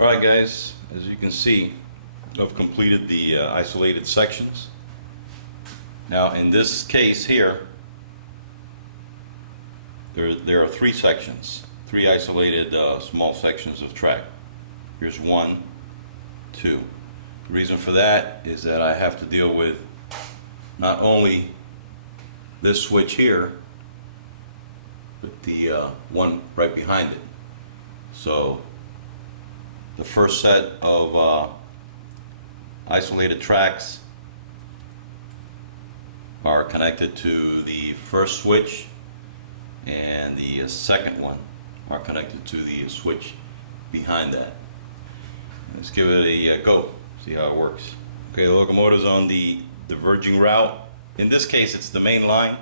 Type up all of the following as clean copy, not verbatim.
Alright guys, as you can see, I've completed the isolated sections. Now in this case here, there are three sections, three isolated small sections of track. Here's 1, 2. The reason for that is that I have to deal with not only this switch here, but the one right behind it. So the first set of isolated tracks are connected to the first switch, and the second one are connected to the switch behind that. Let's give it a go, see how it works. Okay, the locomotive's on the diverging route. In this case it's the main line,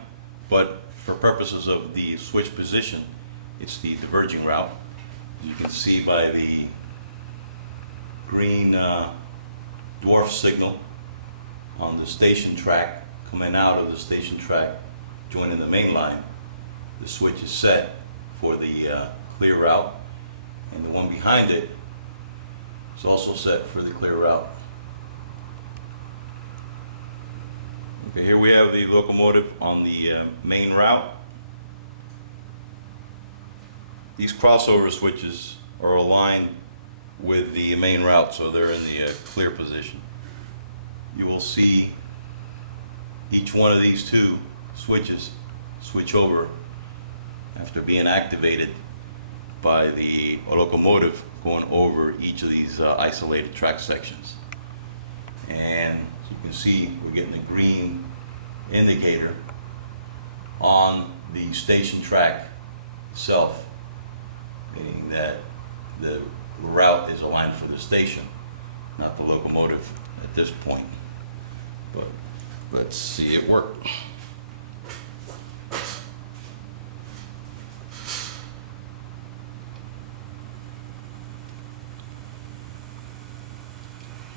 but for purposes of the switch position, it's the diverging route. You can see by the green dwarf signal on the station track coming out of the station track joining the main line. The switch is set for the clear route, and the one behind it is also set for the clear route. Okay, here we have the locomotive on the main route. These crossover switches are aligned with the main route, so they're in the clear position. You will see each one of these two switches switch over after being activated by the locomotive going over each of these isolated track sections. And as you can see, we're getting the green indicator on the station track itself, meaning that the route is aligned for the station, not the locomotive at this point. But let's see it work.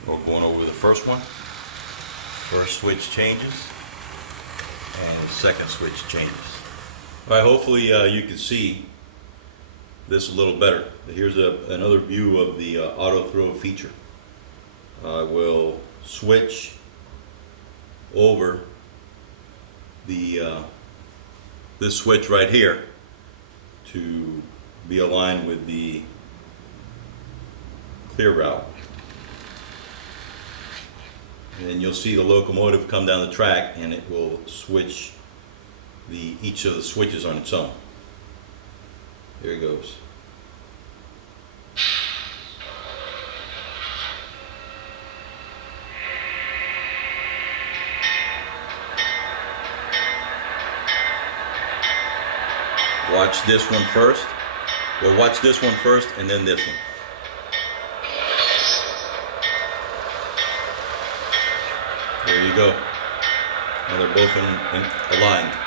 We're going over the first one. First switch changes, and the second switch changes. All right, hopefully you can see this a little better. Here's another view of the auto throw feature. I will switch over the this switch right here to be aligned with the clear route. And then you'll see the locomotive come down the track, and it will switch each of the switches on its own. There it goes. Watch this one first. Well, watch this one first and then this one. There you go. Now they're both aligned.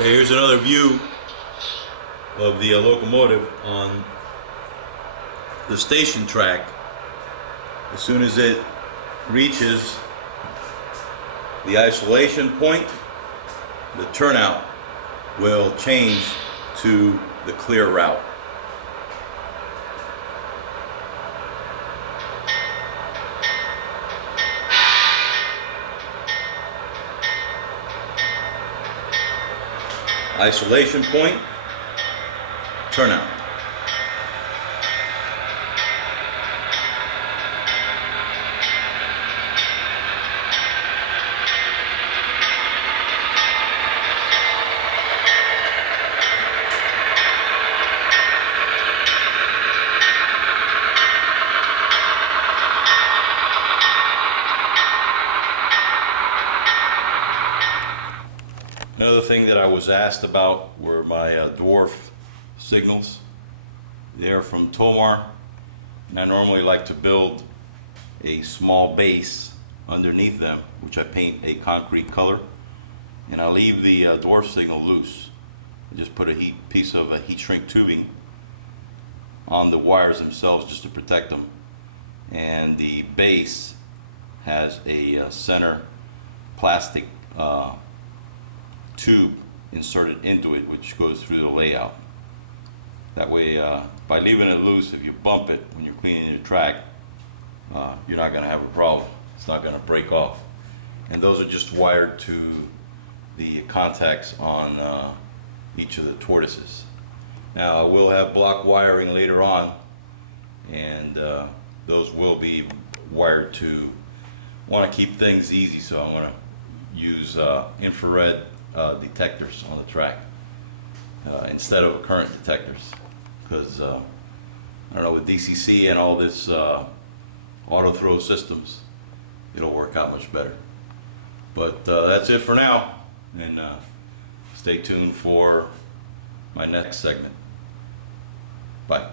Here's another view of the locomotive on the station track. As soon as it reaches the isolation point, the turnout will change to the clear route. Isolation point, turnout. Another thing that I was asked about were my dwarf signals. They're from Tomar, and I normally like to build a small base underneath them, which I paint a concrete color, and I leave the dwarf signal loose. I just put a piece of a heat shrink tubing on the wires themselves just to protect them, and the base has a center plastic tube inserted into it, which goes through the layout. That way, by leaving it loose, if you bump it when you're cleaning your track, you're not going to have a problem. It's not going to break off. And those are just wired to the contacts on each of the tortoises. Now, we'll have block wiring later on, and those will be wired to, want to keep things easy, so I'm going to use infrared detectors on the track instead of current detectors, because I don't know, with DCC and all this auto throw systems, it'll work out much better. But that's it for now, and stay tuned for my next segment. Bye.